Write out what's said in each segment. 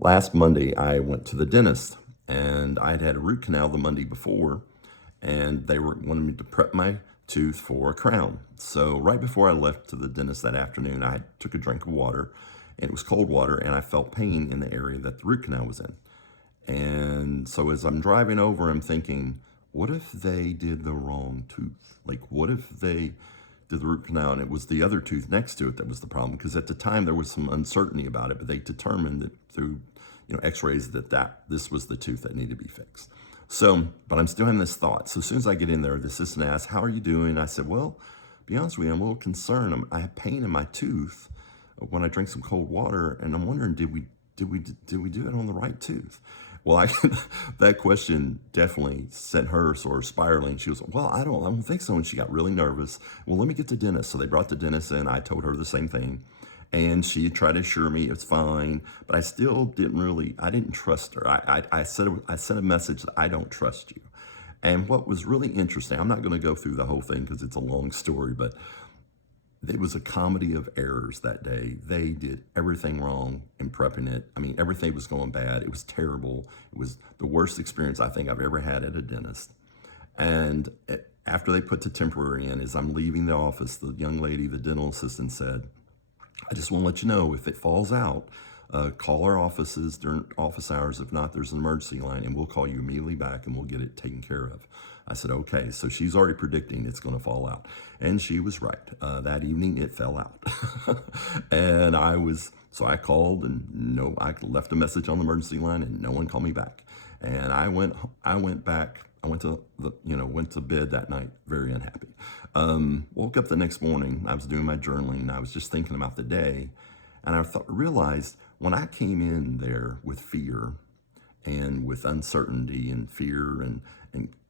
Last Monday, I went to the dentist, and I had had a root canal the Monday before, and they wanted me to prep my tooth for a crown. So right before I left to the dentist that afternoon, I took a drink of water, and it was cold water, and I felt pain in the area that the root canal was in. And so as I'm driving over, I'm thinking, what if they did the wrong tooth? Like, what if they did the root canal and it was the other tooth next to it that was the problem? Because at the time there was some uncertainty about it, but they determined that through x-rays that this was the tooth that needed to be fixed. So, but I'm still having this thought. So as soon as I get in there, the assistant asks, how are you doing? I said, well, to be honest with you, I'm a little concerned. I have pain in my tooth when I drink some cold water, and I'm wondering, did we do it on the right tooth? Well, that question definitely sent her sort of spiraling. She was, well, I don't think so. And she got really nervous. Well, let me get the dentist. So they brought the dentist in. I told her the same thing. And she tried to assure me it's fine, but I still I didn't trust her. I sent a message that I don't trust you. And what was really interesting, I'm not going to go through the whole thing because it's a long story, but it was a comedy of errors that day. They did everything wrong in prepping it. I mean, everything was going bad. It was terrible. It was the worst experience I think I've ever had at a dentist. And after they put the temporary in, as I'm leaving the office, the young lady, the dental assistant, said, I just want to let you know, if it falls out, call our offices during office hours. If not, there's an emergency line, and we'll call you immediately back, and we'll get it taken care of. I said, okay. So she's already predicting it's going to fall out. And she was right. That evening, it fell out. And so I called, and I left a message on the emergency line, and no one called me back. And I went to bed that night very unhappy. Woke up the next morning, I was doing my journaling, and I was just thinking about the day, and I realized when I came in there with fear and with uncertainty and fear and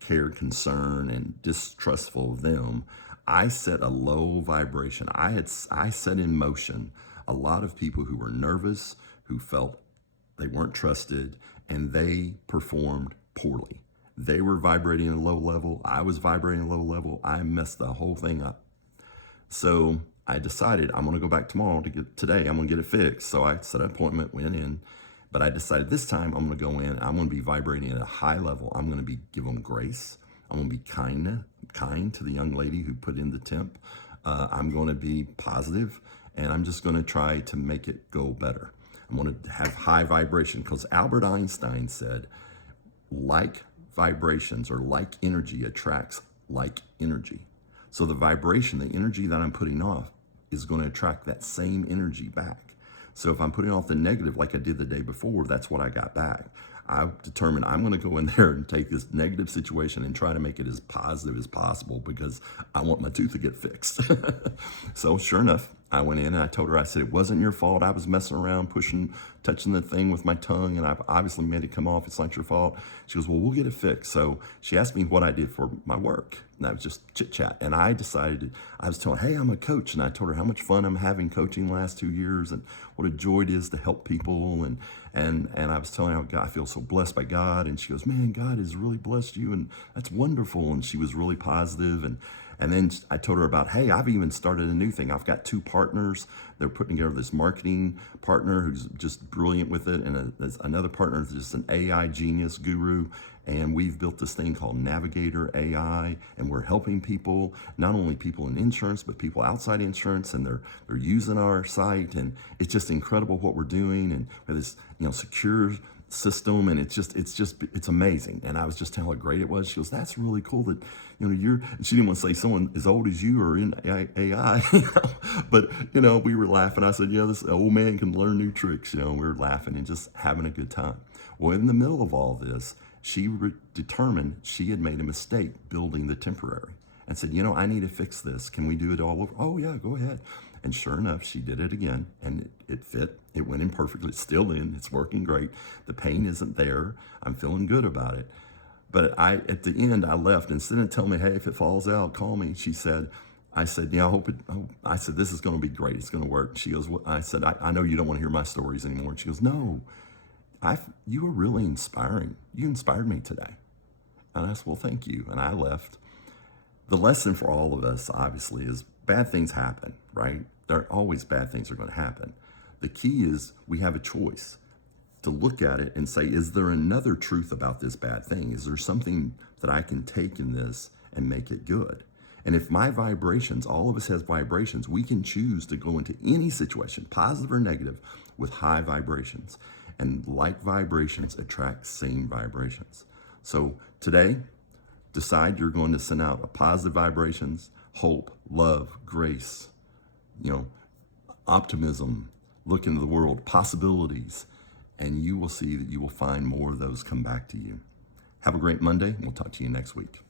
care, concern, and distrustful of them, I set a low vibration. I set in motion a lot of people who were nervous, who felt they weren't trusted, and they performed poorly. They were vibrating at a low level. I was vibrating at a low level. I messed the whole thing up. So I decided I'm going to go back today. I'm going to get it fixed. So I set an appointment, went in, but I decided this time I'm going to go in. I'm going to be vibrating at a high level. I'm going to give them grace. I'm going to be kind to the young lady who put in the temp. I'm going to be positive, and I'm just going to try to make it go better. I'm going to have high vibration, because Albert Einstein said, like vibrations or like energy attracts like energy. So the vibration, the energy that I'm putting off, is going to attract that same energy back. So if I'm putting off the negative like I did the day before, that's what I got back. I determined I'm going to go in there and take this negative situation and try to make it as positive as possible, because I want my tooth to get fixed. So sure enough, I went in and I told her, I said, it wasn't your fault. I was messing around, touching the thing with my tongue, and I've obviously made it come off. It's not your fault. She goes, well, we'll get it fixed. So she asked me what I did for my work. And that was just chit chat. And I decided, I was telling her, hey, I'm a coach. And I told her how much fun I'm having coaching the last 2 years, and what a joy it is to help people. And I was telling her, God, I feel so blessed by God. And she goes, man, God has really blessed you, and that's wonderful. And she was really positive. And then I told her about, hey, I've even started a new thing. I've got 2 partners. They're putting together this marketing partner who's just brilliant with it, and there's another partner who's just an AI genius guru. And we've built this thing called Navigator AI, and we're helping people, not only people in insurance, but people outside insurance, and they're using our site, and it's just incredible what we're doing, and we have this secure system, and it's amazing. And I was just telling her how great it was. She goes, that's really cool that she didn't want to say someone as old as you are in AI. But we were laughing. I said, this old man can learn new tricks. We were laughing and just having a good time. Well, in the middle of all this, she determined she had made a mistake building the temporary, and said, I need to fix this. Can we do it all over? Oh yeah, go ahead. And sure enough, she did it again, and it fit. It went in perfectly. It's still in. It's working great. The pain isn't there. I'm feeling good about it. But at the end, I left. Instead of telling me, hey, if it falls out, call me, I said, yeah, I said, this is going to be great. It's going to work. She goes, I said, I know you don't want to hear my stories anymore. And she goes, no, you were really inspiring. You inspired me today. And I said, well, thank you. And I left. The lesson for all of us, obviously, is bad things happen, right? There are always bad things are going to happen. The key is we have a choice. to look at it and say, is there another truth about this bad thing? Is there something that I can take in this and make it good? And if my vibrations, all of us has vibrations, we can choose to go into any situation, positive or negative, with high vibrations. And like vibrations attract same vibrations. So today, decide you're going to send out a positive vibrations, hope, love, grace, optimism, look into the world, possibilities, and you will see that you will find more of those come back to you. Have a great Monday. We'll talk to you next week.